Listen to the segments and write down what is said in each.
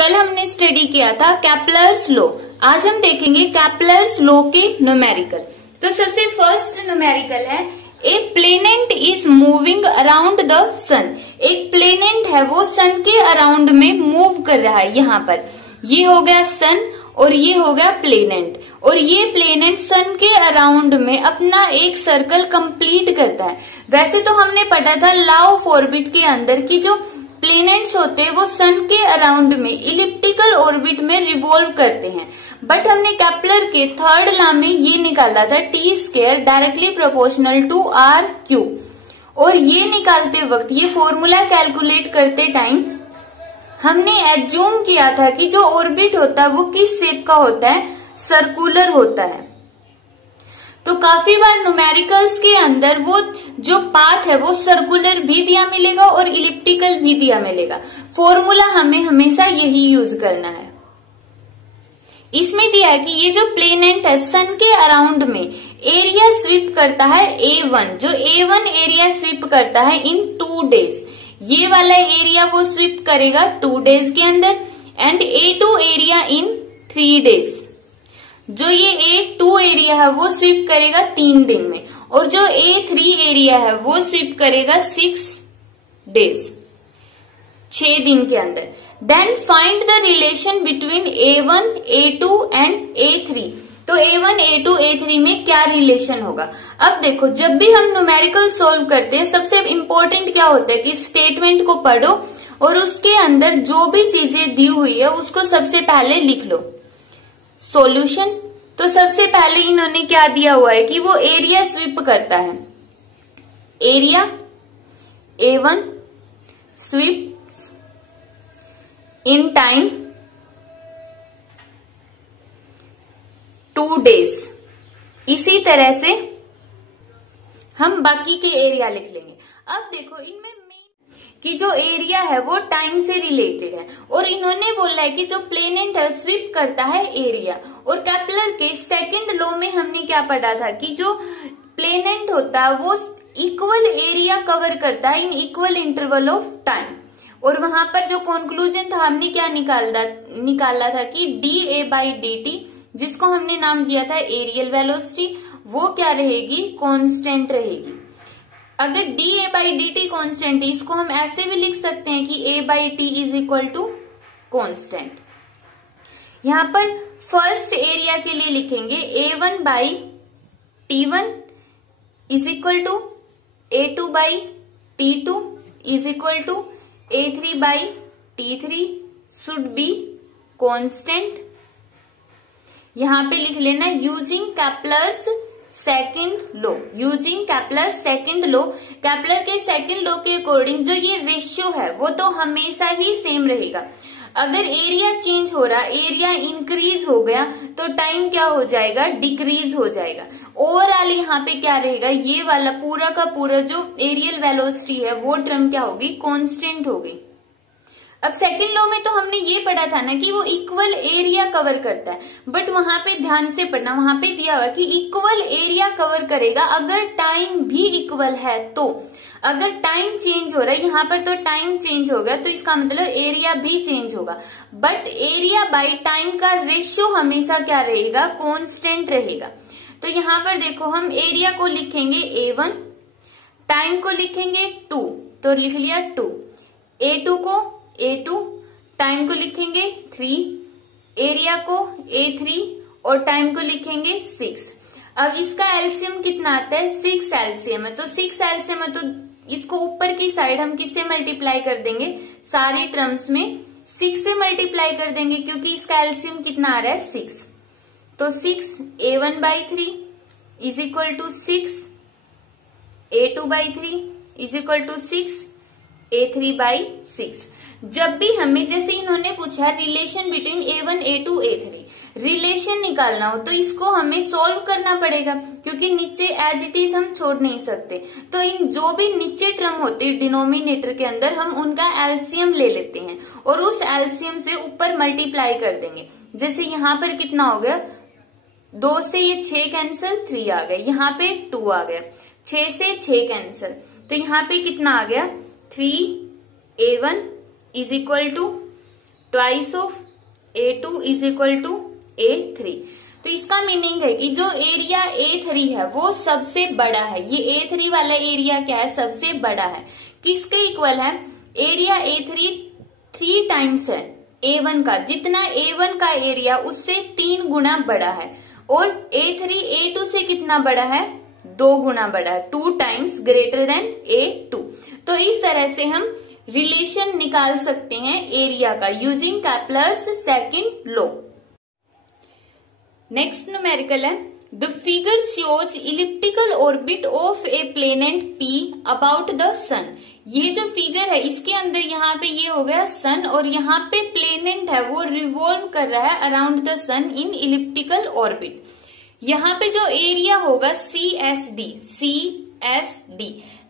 कल हमने स्टडी किया था केपलर्स लॉ। आज हम देखेंगे केपलर्स लॉ के न्यूमेरिकल। तो सबसे फर्स्ट न्यूमेरिकल है a planet is moving around the sun. एक प्लेनेट है वो सन के अराउंड में मूव कर रहा है। यहाँ पर ये हो गया सन और ये हो गया प्लेनेट, और ये प्लेनेट सन के अराउंड में अपना एक सर्कल कंप्लीट करता है। वैसे तो हमने पढ़ा था लॉ ऑफ ऑर्बिट के अंदर की जो प्लेनेट्स होते हैं वो सन के अराउंड में इलिप्टिकल ऑर्बिट में रिवॉल्व करते हैं, बट हमने केपलर के थर्ड लॉ में ये निकाला था T square directly proportional to R cube. और ये निकालते वक्त ये फॉर्मूला कैलकुलेट करते टाइम हमने एज्यूम किया था कि जो ऑर्बिट होता है वो किस शेप का होता है, सर्कुलर होता है। तो काफी बार न्यूमेरिकल्स के अंदर वो जो पाथ है वो सर्कुलर भी दिया मिलेगा और इलिप्टिकल भी दिया मिलेगा। फॉर्मूला हमें हमेशा यही यूज करना है। इसमें दिया है कि ये जो प्लेनेट है सन के अराउंड में एरिया स्वीप करता है A1, जो A1 एरिया स्वीप करता है इन 2 डेज। ये वाला एरिया वो स्वीप करेगा 2 डेज के अंदर, and A2 area in 3 days. जो ये A2 एरिया है वो स्वीप करेगा 3 दिन में, और जो A3 एरिया है वो स्वीप करेगा 6 डेज, 6 दिन के अंदर। Then find the relation between A1, A2 and A3। तो A1, A2, A3 में क्या रिलेशन होगा। अब देखो, जब भी हम न्यूमेरिकल सॉल्व करते हैं सबसे इम्पोर्टेंट क्या होता है कि स्टेटमेंट को पढ़ो और उसके अंदर जो भी चीजें दी हुई है उसको सबसे पहले लिख लो। सॉल्यूशन, तो सबसे पहले इन्होंने क्या दिया हुआ है कि वो एरिया स्वीप करता है। Area A1 sweep in time 2 days. इसी तरह से हम बाकी के एरिया लिख लेंगे। अब देखो, इनमें कि जो एरिया है वो टाइम से रिलेटेड है, और इन्होंने बोला है कि जो प्लेनेट है स्वीप करता है एरिया। और केपलर के सेकंड लॉ में हमने क्या पढ़ा था कि जो प्लेनेट होता है वो इक्वल एरिया कवर करता है in equal interval of time. और वहां पर जो कंक्लूजन था हमने क्या निकाला था कि dA/dt, जिसको हमने नाम दिया था एरियल वेलोसिटी, वो क्या रहेगी, कांस्टेंट रहेगी। अगर dA/dt कांस्टेंट है, इसको हम ऐसे भी लिख सकते हैं कि A/T is equal to constant. यहां पर फर्स्ट एरिया के लिए लिखेंगे A1/T1 is equal to A2/T2 is equal to A3/T3 should be constant. यहां पे लिख लेना using Kepler's second law. Using Kepler second law, Kepler के सेकंड लॉ के अकॉर्डिंग जो ये रेशियो है वो तो हमेशा ही सेम रहेगा। अगर एरिया चेंज हो रहा, एरिया इंक्रीज हो गया तो टाइम क्या हो जाएगा, डिक्रीज हो जाएगा। ओवरऑल यहाँ पे क्या रहेगा, ये वाला पूरा का पूरा जो एरियल वेलोसिटी है वो टर्म क्या होगी, कांस्टेंट होगी। अब सेकंड लॉ में तो हमने ये पढ़ा था ना कि वो इक्वल एरिया कवर करता है, बट वहां पे ध्यान से पढ़ना, वहां पे दिया हुआ कि इक्वल एरिया कवर करेगा अगर टाइम भी इक्वल है। तो अगर टाइम चेंज हो रहा है, यहाँ पर तो टाइम चेंज होगा तो इसका मतलब एरिया भी चेंज होगा, बट एरिया बाय टाइम का रेशियो हमेशा क्या रहेगा, कांस्टेंट रहेगा। तो यहाँ पर देखो, हम एरिया को लिखेंगे A1, टाइम को लिखेंगे 2, तो लिख लिया 2, A2 को A2, टाइम को लिखेंगे 3, एरिया को A3 और टाइम को लिखेंगे 6। अब इसका एलसीएम कितना आता है, 6 एलसीएम है। तो 6 एलसीएम है तो इसको ऊपर की साइड हम किससे मल्टीप्लाई कर देंगे, सारी टर्म्स में 6 से मल्टीप्लाई कर देंगे, क्योंकि इसका एलसीएम कितना आ रहा है, 6। तो 6 A1/3 is equal to 6, A2/3 is equal to 6, A3/6। जब भी हमें, जैसे इन्होंने पूछा relation between A1, A2, A3, relation निकालना हो तो इसको हमें सॉल्व करना पड़ेगा, क्योंकि नीचे एज इट इज हम छोड़ नहीं सकते। तो इन जो भी नीचे टर्म होते हैं डिनोमिनेटर के अंदर, हम उनका एलसीएम ले लेते हैं और उस एलसीएम से ऊपर मल्टीप्लाई कर देंगे। जैसे यहाँ पर कितना हो गया, 2 से ये 6 कैंसिल, 3 आ गया, यहाँ पे 2 आ गया, 6 से 6 कैंसिल, तो यहाँ पे कितना आ गया, 3A1 is equal to twice of A2 is equal to A3। तो इसका मीनिंग है कि जो एरिया A3 है वो सबसे बड़ा है। ये A3 वाला एरिया क्या है, सबसे बड़ा है। किसके इक्वल है, एरिया A3 3 टाइम्स है A1 का, जितना A1 का एरिया उससे 3 गुना बड़ा है। और A3 A2 से कितना बड़ा है, 2 गुना बड़ा है, 2 टाइम्स ग्रेटर देन A2। तो इस तरह से हम रिलेशन निकाल सकते हैं एरिया का using Kepler's second law. Next numerical है, the figure shows elliptical orbit of a planet P about the sun. ये जो फिगर है इसके अंदर यहाँ पे ये हो गया सन, और यहाँ पे प्लेनेट है वो रिवॉल्व कर रहा है around the sun in elliptical orbit. यहाँ पे जो एरिया होगा CSD,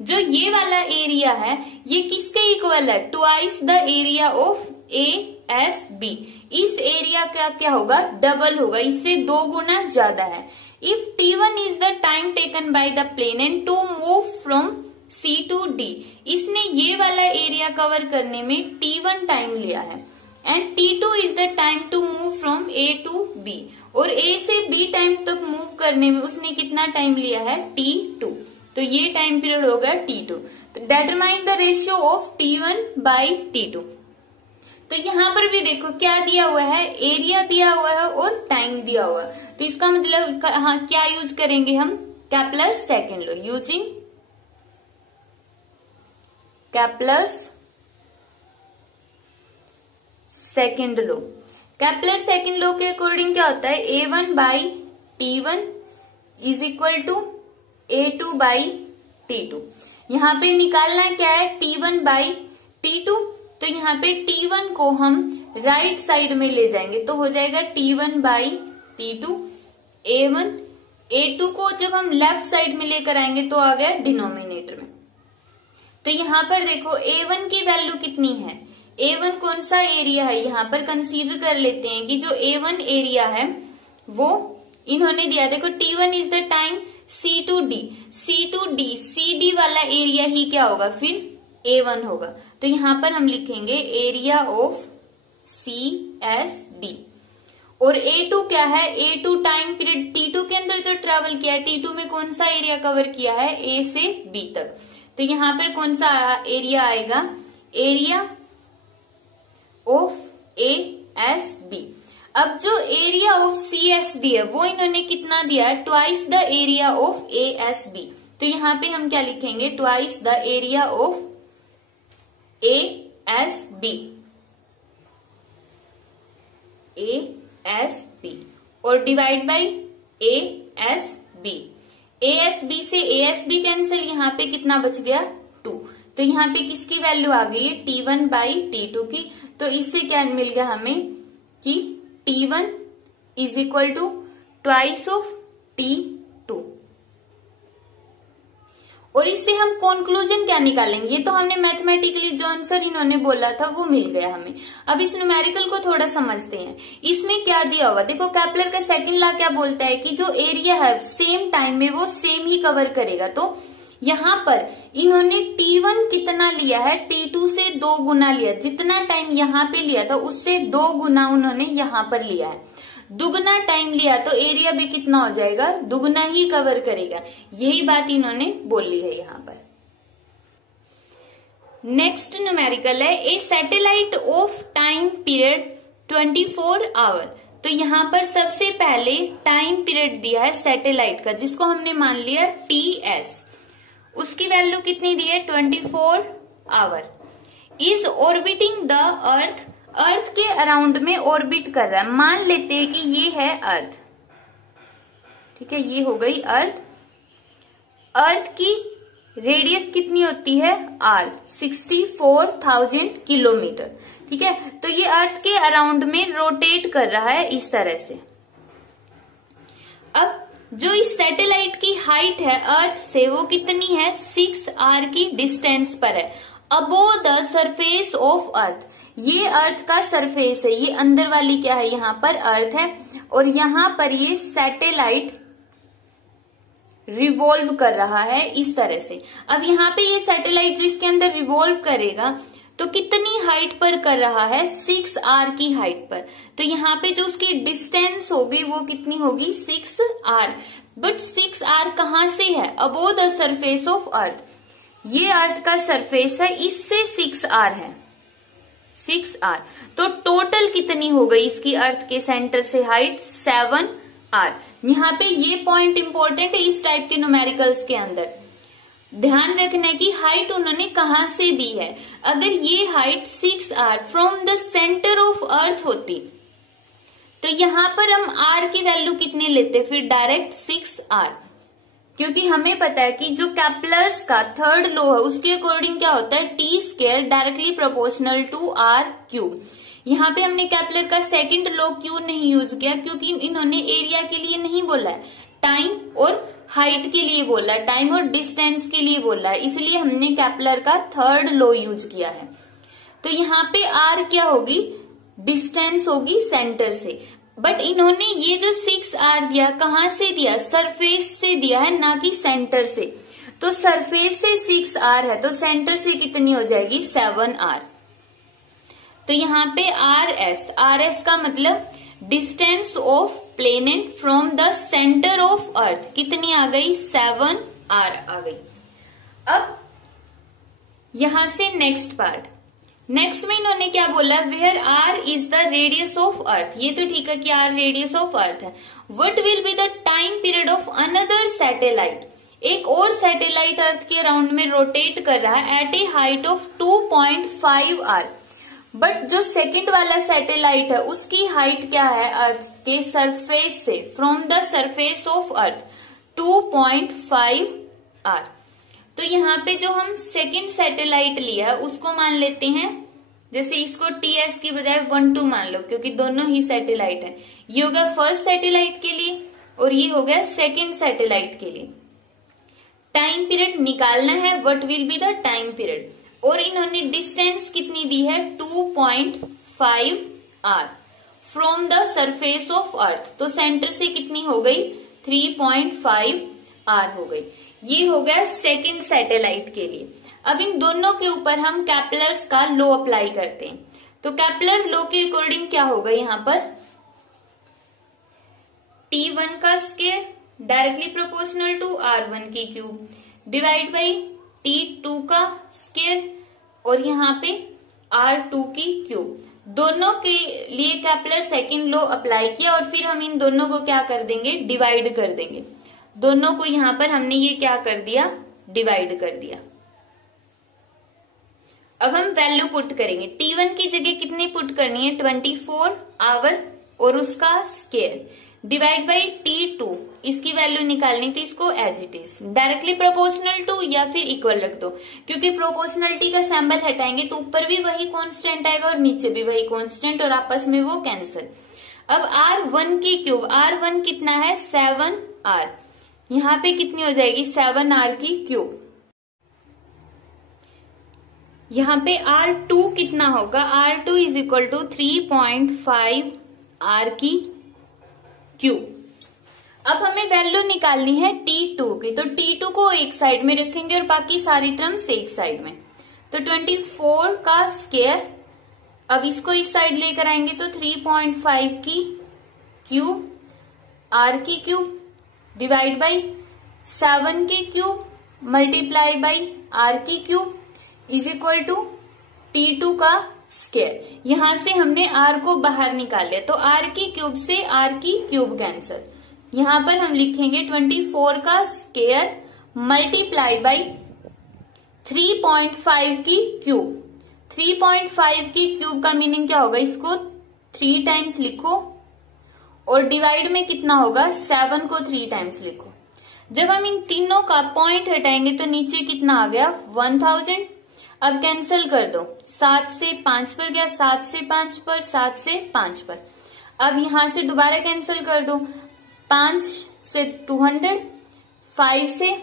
जो ये वाला एरिया है ये किसके इक्वल है, twice the area of ASB। इस एरिया का क्या होगा, डबल होगा, इससे 2 गुना ज्यादा है। If T1 is the time taken by the planet to move from C to D, इसने ये वाला एरिया कवर करने में T1 टाइम लिया है, and T2 is the time to move from A to B, और A से B time तक मूव करने में उसने कितना टाइम लिया है, T2। तो ये टाइम पीरियड हो गया T2। तो determine the ratio of T1 by T2। तो यहाँ पर भी देखो क्या दिया हुआ है, एरिया दिया हुआ है और टाइम दिया हुआ है। तो इसका मतलब हाँ क्या यूज करेंगे हम, Kepler's second law, using Kepler's second law. Kepler second law के अकॉर्डिंग क्या होता है, A1 by T1 is equal to A2 by T2। यहाँ पे निकालना क्या है, T1 बाई T2। तो यहाँ पे T1 को हम राइट साइड में ले जाएंगे तो हो जाएगा T1 by T2 A1। A2 को जब हम लेफ्ट साइड में लेकर आएंगे तो आ गया डिनोमिनेटर में। तो यहाँ पर देखो A1 की वैल्यू कितनी है, A1 कौन सा एरिया है, यहाँ पर कंसीडर कर लेते हैं कि जो A1 एरिया है वो इन्होंने दिया, देखो T1 is the time C to D, CD वाला एरिया ही क्या होगा फिर A1 होगा। तो यहाँ पर हम लिखेंगे एरिया ऑफ CSD। और A2 क्या है, A2 टाइम पीरियड T2 के अंदर जो ट्रेवल किया है, T2 में कौन सा एरिया कवर किया है, A से B तक। तो यहाँ पर कौन सा एरिया आएगा, एरिया ऑफ ASB। अब जो एरिया ऑफ CSD है वो इन्होंने कितना दिया है, twice the area of ASB। तो यहाँ पे हम क्या लिखेंगे, twice the area of ASB और डिवाइड बाई ASB। ASB से ASB कैंसिल, यहाँ पे कितना बच गया 2। तो यहाँ पे किसकी वैल्यू आ गई है, T1 बाई T2 की। तो इससे क्या मिल गया हमें कि T1 is equal to twice of T2। और इससे हम कंक्लूजन क्या निकालेंगे, ये तो हमने मैथमेटिकली जो आंसर इन्होंने बोला था वो मिल गया हमें। अब इस न्यूमेरिकल को थोड़ा समझते हैं, इसमें क्या दिया हुआ। देखो केपलर का सेकंड लॉ क्या बोलता है कि जो एरिया है सेम टाइम में वो सेम ही कवर करेगा। तो यहाँ पर इन्होंने T1 कितना लिया है, T2 से 2 गुना लिया, जितना टाइम यहाँ पे लिया था उससे 2 गुना उन्होंने यहाँ पर लिया है। दुगना टाइम लिया तो एरिया भी कितना हो जाएगा, दुगना ही कवर करेगा। यही बात इन्होंने बोली है यहाँ पर। नेक्स्ट न्यूमेरिकल है, a satellite of time period 24 hour. तो यहाँ पर सबसे पहले टाइम पीरियड दिया है सैटेलाइट का, जिसको हमने मान लिया TS। उसकी वैल्यू कितनी दी है, 24 hour. Is orbiting the earth, earth के अराउंड में ऑर्बिट कर रहा है। मान लेते हैं कि ये है अर्थ, ठीक है, ये हो गई अर्थ। अर्थ की रेडियस कितनी होती है, R 64,000 किलोमीटर, ठीक है। तो ये अर्थ के अराउंड में रोटेट कर रहा है इस तरह से। अब जो इस सैटेलाइट की हाइट है अर्थ से वो कितनी है, 6R की डिस्टेंस पर है, above the surface of Earth. ये अर्थ का सरफेस है, ये अंदर वाली क्या है, यहाँ पर अर्थ है, और यहाँ पर ये सैटेलाइट रिवॉल्व कर रहा है इस तरह से। अब यहाँ पे ये सैटेलाइट जो इसके अंदर रिवॉल्व करेगा तो कितनी हाइट पर कर रहा है, 6r की हाइट पर। तो यहाँ पे जो उसकी डिस्टेंस होगी वो कितनी होगी, 6r। बट 6r कहाँ से है, above the surface of Earth. ये अर्थ का सरफेस है, इससे 6r है, 6r। तो टोटल कितनी हो गई इसकी अर्थ के सेंटर से हाइट, 7r। यहाँ पे ये पॉइंट इंपॉर्टेंट है इस टाइप के न्यूमेरिकल्स के अंदर, ध्यान रखना कि हाइट उन्होंने कहां से दी है। अगर ये height 6r from the centre of earth होती तो यहां पर हम r की वैल्यू कितने लेते, फिर डायरेक्ट 6r, क्योंकि हमें पता है कि जो कैप्लर्स का थर्ड लॉ है उसके अकॉर्डिंग क्या होता है, t² directly proportional to r³। यहाँ पे हमने कैप्लर का सेकंड लॉ क्यों नहीं यूज किया, क्योंकि इन्होंने एरिया के लिए नहीं बोला है, टाइम और हाइट के लिए बोला है, टाइम और डिस्टेंस के लिए बोला है, इसलिए हमने कैप्लर का थर्ड लॉ यूज किया है। तो यहाँ पे r क्या होगी, डिस्टेंस होगी सेंटर से। बट इन्होंने ये जो 6r दिया कहाँ से दिया, सरफेस से दिया है, ना कि सेंटर से। तो सरफेस से 6r है तो सेंटर से कितनी हो जाएगी, 7r। तो यहाँ पे RS का मतलब distance of planet from the centre of earth कितनी आ गई, 7r आ गई। अब यहां से नेक्स्ट पार्ट, नेक्स्ट में इन्होंने क्या बोला, where r is the radius of Earth. ये तो ठीक है कि r रेडियस ऑफ अर्थ है। What will be the time period of another satellite. एक और सैटेलाइट अर्थ के अराउंड में रोटेट कर रहा है at a height of 2.5r। But जो सेकंड वाला सैटेलाइट है उसकी हाइट क्या है, अर्थ के सरफेस से, from the surface of Earth 2.5r। तो यहाँ पे जो हम सेकंड सैटेलाइट लिया है उसको मान लेते हैं, जैसे इसको TS की बजाय 1-2 मान लो, क्योंकि दोनों ही सैटेलाइट है। ये होगा फर्स्ट सैटेलाइट के लिए और ये हो गया सेकंड सैटेलाइट के लिए। टाइम पीरियड निकालना है, what will be the time period, और इन्होंने डिस्टेंस कितनी दी है, 2.5r from the surface of अर्थ। तो सेंटर से कितनी हो गई, 3.5r हो गई। ये हो गया सेकंड सैटेलाइट के लिए। अब इन दोनों के ऊपर हम कैप्लर्स का लॉ अप्लाई करते हैं। तो कैप्लर लॉ के अकॉर्डिंग क्या होगा, यहाँ पर T1 का square directly proportional to R1 की क्यूब डिवाइड बाई T2 का स्क्वायर और यहाँ पे R2 की क्यूब। दोनों के लिए कैप्लर सेकंड लॉ अप्लाई किया और फिर हम इन दोनों को क्या कर देंगे, डिवाइड कर देंगे। दोनों को यहाँ पर हमने ये क्या कर दिया, डिवाइड कर दिया। अब हम वैल्यू पुट करेंगे। T1 की जगह कितनी पुट करनी है, 24 आवर और उसका स्क्वायर डिवाइड बाई T2, इसकी वैल्यू निकालनी, तो इसको as it is directly proportional to या फिर इक्वल रख दो, क्योंकि प्रोपोर्शनलिटी का सिंबल हटाएंगे तो ऊपर भी वही कांस्टेंट आएगा और नीचे भी वही कांस्टेंट और आपस में वो कैंसिल। अब R1 की क्यूब, R1 कितना है, 7r, यहाँ पे कितनी हो जाएगी, 7r की क्यूब। यहाँ पे R2 कितना होगा, R2 is equal to 3.5r की क्यूब। अब हमें वैल्यू निकालनी है T2 की, तो T2 को एक साइड में रखेंगे और बाकी सारी टर्म्स एक साइड में। तो 24 का स्क्वायर, अब इसको इस साइड लेकर आएंगे तो 3.5 की क्यूब r की क्यूब डिवाइड बाई 7 की क्यूब मल्टीप्लाई बाई r की cube is equal to T2 का स्क्वायर। यहां से हमने r को बाहर निकाल लिया, तो r की क्यूब से r की क्यूब कैंसिल। यहां पर हम लिखेंगे 24 का स्क्वायर मल्टीप्लाई बाई 3.5 की क्यूब। 3.5 की क्यूब का मीनिंग क्या होगा, इसको 3 टाइम्स लिखो और डिवाइड में कितना होगा, 7 को 3 टाइम्स लिखो। जब हम इन तीनों का पॉइंट हटाएंगे तो नीचे कितना आ गया, 1000। अब कैंसिल कर दो, 7 से 5 पर गया, 7 से 5 पर, 7 से 5 पर। अब यहां से दोबारा कैंसिल कर दो, 5 से 200, 5 से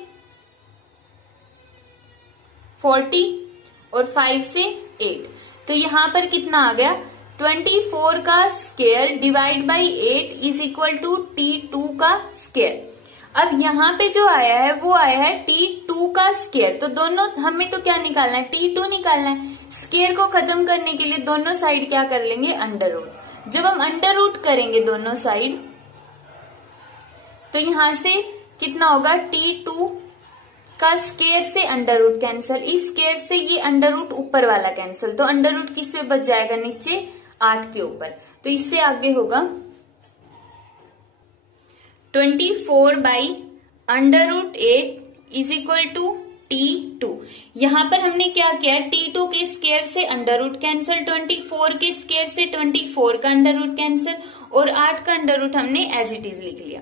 40 और 5 से 8। तो यहां पर कितना आ गया, 24 का square divide by 8 is equal to T2 का स्क्वायर। अब यहाँ पे जो आया है वो आया है T2 का स्क्वायर, तो दोनों हमें तो क्या निकालना है, T2 निकालना है। स्क्वायर को खत्म करने के लिए दोनों साइड क्या कर लेंगे, अंडर रूट। जब हम अंडर रूट करेंगे दोनों साइड तो यहां से कितना होगा, T2 का स्क्वायर से अंडर रूट कैंसिल, इस स्क्वायर से ये अंडर रूट ऊपर वाला कैंसिल, तो अंडर रूट किस पे बच जाएगा, नीचे 8 के ऊपर। तो इससे आगे होगा 24/√8 इज इक्वल टू T2। यहां पर हमने क्या किया, T2 के स्क्वायर से अंडर रूट कैंसिल, 24 के स्क्वायर से 24 का अंडर रूट कैंसिल, और 8 का अंडर रूट हमने एज इट इज लिख लिया।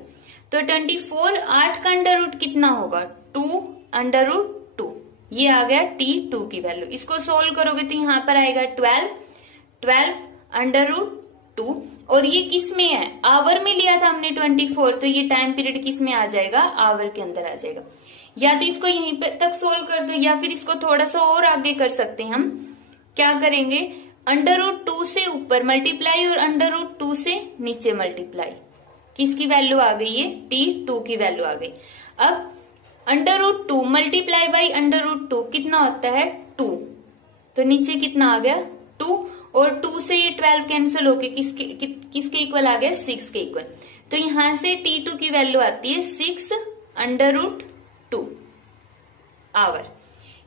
तो 24, 8 का अंडर रूट कितना होगा, 2√2, ये आ गया T2 की वैल्यू। इसको सोल्व करोगे तो यहां पर आएगा 12√2, और ये किस में है, आवर में लिया था हमने 24, तो ये टाइम पीरियड किस में आ जाएगा, आवर के अंदर आ जाएगा। या तो इसको यहीं पे तक सोल्व कर दो, या फिर इसको थोड़ा सा और आगे कर सकते हैं हम। क्या करेंगे, √2 से ऊपर मल्टीप्लाई और √2 से नीचे मल्टीप्लाई, किसकी वैल्यू आ गई, ये T2 की वैल्यू आ गई। अब √2 मल्टीप्लाई बाई √2 कितना होता है, 2, तो नीचे कितना आ गया, 2, और 2 से ये 12 कैंसिल होके किसके इक्वल आ गया, 6 के इक्वल। तो यहां से T2 की वैल्यू आती है 6√2 आवर।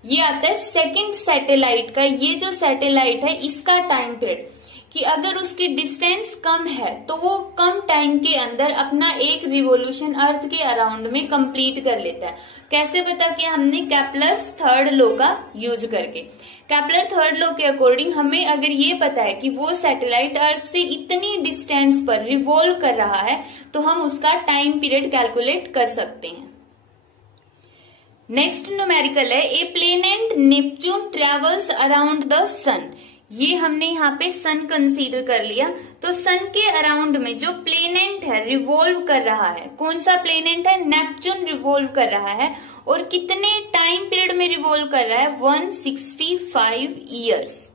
ये आता है सेकंड सैटेलाइट का, ये जो सैटेलाइट है इसका टाइम पीरियड, कि अगर उसकी डिस्टेंस कम है तो वो कम टाइम के अंदर अपना एक रिवॉल्यूशन अर्थ के अराउंड में कंप्लीट कर लेता है। कैसे पता किया हमने, केप्लर्स थर्ड लॉ का यूज करके। केप्लर थर्ड लॉ के अकॉर्डिंग हमें अगर ये पता है कि वो सैटेलाइट अर्थ से इतनी डिस्टेंस पर रिवॉल्व कर रहा है तो हम उसका टाइम पीरियड कैलकुलेट कर सकते हैं। नेक्स्ट न्यूमेरिकल है, a planet Neptune travels around the sun. ये हमने यहाँ पे सन कंसीडर कर लिया, तो सन के अराउंड में जो प्लेनेट है रिवॉल्व कर रहा है, कौन सा प्लेनेट है, नेपच्यून रिवॉल्व कर रहा है, और कितने टाइम पीरियड में रिवॉल्व कर रहा है, 165 ईयर्स।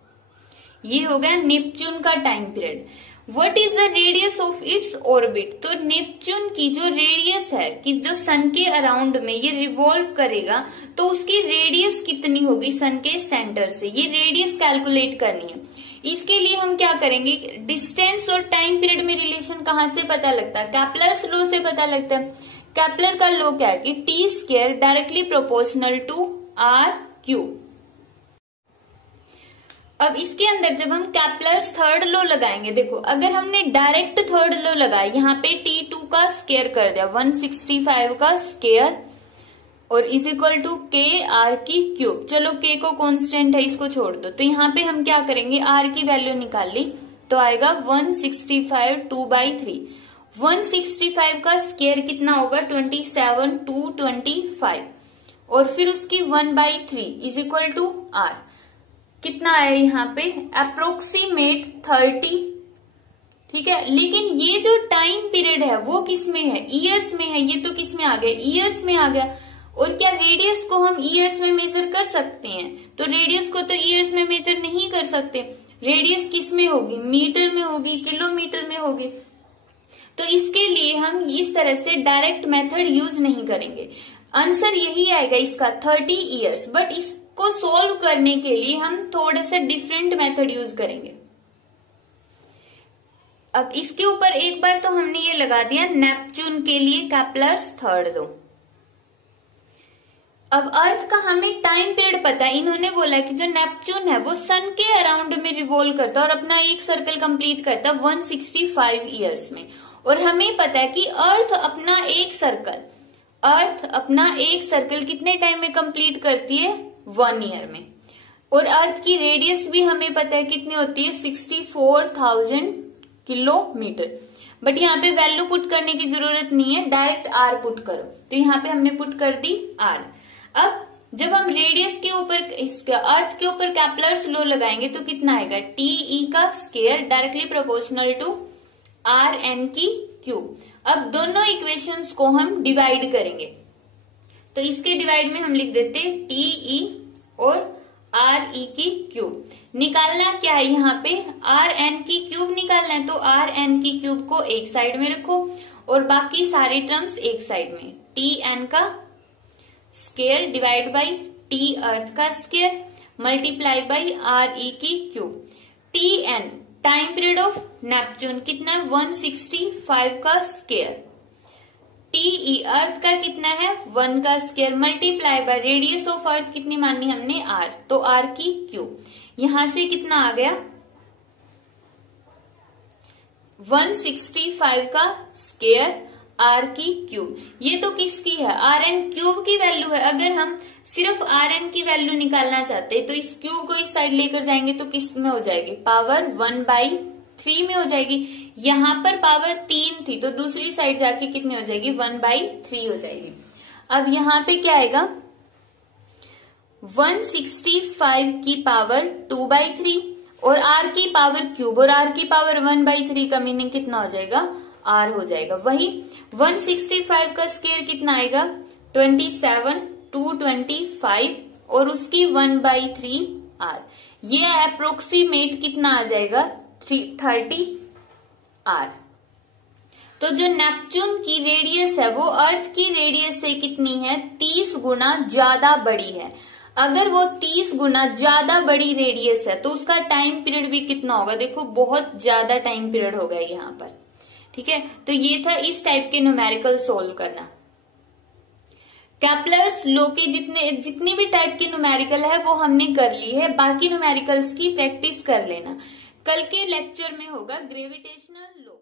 ये हो गया नेपच्यून का time period. What is the radius of its orbit, तो नेपच्यून की जो रेडियस है, कि जो सन के अराउंड में ये रिवॉल्व करेगा, तो उसकी रेडियस कितनी होगी सन के सेंटर से, ये रेडियस कैलकुलेट करनी है। इसके लिए हम क्या करेंगे, डिस्टेंस और टाइम पीरियड में रिलेशन कहाँ से पता लगता है, केप्लर्स लॉ से पता लगता है। केप्लर का लॉ क्या है कि T² directly proportional to R³। अब इसके अंदर जब हम केप्लर्स थर्ड लॉ लगाएंगे, देखो अगर हमने डायरेक्ट थर्ड लॉ लगाया, यहाँ पे T2 का स्क्वायर कर दिया, 165 का स्क्वायर, और इज इक्वल टू KR³। चलो K को कांस्टेंट है, इसको छोड़ दो। तो यहाँ पे हम क्या करेंगे, R की वैल्यू निकाल ली, तो आएगा 165 2/3। 165 का स्क्वायर कितना होगा, 27 225, और फिर उसकी 1/3 इज इक्वल टू R। कितना है यहाँ पे, अप्रोक्सीमेट 30, ठीक है। लेकिन ये जो टाइम पीरियड है वो किस में है, ईयर्स में है। ये तो किस में आ गया, ईयर्स में आ गया। और क्या रेडियस को हम ईयर्स में मेजर कर सकते हैं, तो रेडियस को तो ईयर्स में मेजर नहीं कर सकते। रेडियस किस में होगी, मीटर में होगी, किलोमीटर में होगी। तो इसके लिए हम इस तरह से डायरेक्ट मेथड यूज नहीं करेंगे। आंसर यही आएगा इसका 30 ईयर्स, बट इसको सोल्व करने के लिए हम थोड़ा सा डिफरेंट मेथड यूज करेंगे। अब इसके ऊपर एक बार तो हमने ये लगा दिया नेपच्यून के लिए केप्लर्स थर्ड लॉ। अब अर्थ का हमें टाइम पीरियड पता है। इन्होंने बोला कि जो नेपच्यून है वो सन के अराउंड में रिवॉल्व करता है और अपना एक सर्कल कंप्लीट करता है 165 ईयर्स में। और हमें पता है कि अर्थ अपना एक सर्कल कितने टाइम में कंप्लीट करती है, 1 ईयर में। और अर्थ की रेडियस भी हमें पता है कितनी होती है, 64,000 किलोमीटर। बट यहाँ पे वैल्यू पुट करने की जरूरत नहीं है, डायरेक्ट आर पुट करो। तो यहाँ पे हमने पुट कर दी आर। अब जब हम रेडियस के ऊपर, अर्थ के ऊपर केप्लर्स लॉ लगाएंगे तो कितना आएगा, टीई का square directly proportional to R N की क्यूब। अब दोनों इक्वेशंस को हम डिवाइड करेंगे, तो इसके डिवाइड में हम लिख देते टीई और आर ई की क्यूब। निकालना क्या है यहाँ पे, आर एन की क्यूब निकालना है, तो आर एन की क्यूब को एक साइड में रखो और बाकी सारे टर्म्स एक साइड में। Tn का स्क्वायर डिवाइड बाई T अर्थ का स्क्वायर मल्टीप्लाई बाई RE की cube. Tn time period of Neptune कितना है 165 का स्क्वायर। TE अर्थ का कितना है 1 का square multiply by radius of अर्थ कितनी मानी हमने R, तो R की क्यूब। यहां से कितना आ गया 165 का स्क्वायर R की क्यूब। ये तो किसकी है Rn क्यूब की वैल्यू है। अगर हम सिर्फ Rn की वैल्यू निकालना चाहते हैं तो इस क्यूब को इस साइड लेकर जाएंगे तो किस में हो जाएगी पावर 1/3 में हो जाएगी। यहां पर पावर 3 थी तो दूसरी साइड जाके कितनी हो जाएगी 1/3 हो जाएगी। अब यहां पे क्या आएगा 165 की पावर 2/3 और R की पावर क्यूब और R की पावर 1/3 का मीनिंग कितना हो जाएगा R हो जाएगा। वही 165 का स्क्वायर कितना आएगा 27 225 और उसकी 1/3 R। ये अप्रोक्सीमेट कितना आ जाएगा 30 R। तो जो नेपच्यून की रेडियस है वो अर्थ की रेडियस से कितनी है 30 गुना ज्यादा बड़ी है। अगर वो 30 गुना ज्यादा बड़ी रेडियस है तो उसका टाइम पीरियड भी कितना होगा, देखो बहुत ज्यादा टाइम पीरियड होगा यहाँ पर। ठीक है, तो ये था इस टाइप के न्यूमेरिकल सोल्व करना। केपलर्स लॉ के जितनी भी टाइप के न्यूमेरिकल है वो हमने कर ली है। बाकी न्यूमेरिकल्स की प्रैक्टिस कर लेना। कल के लेक्चर में होगा ग्रेविटेशनल लॉ।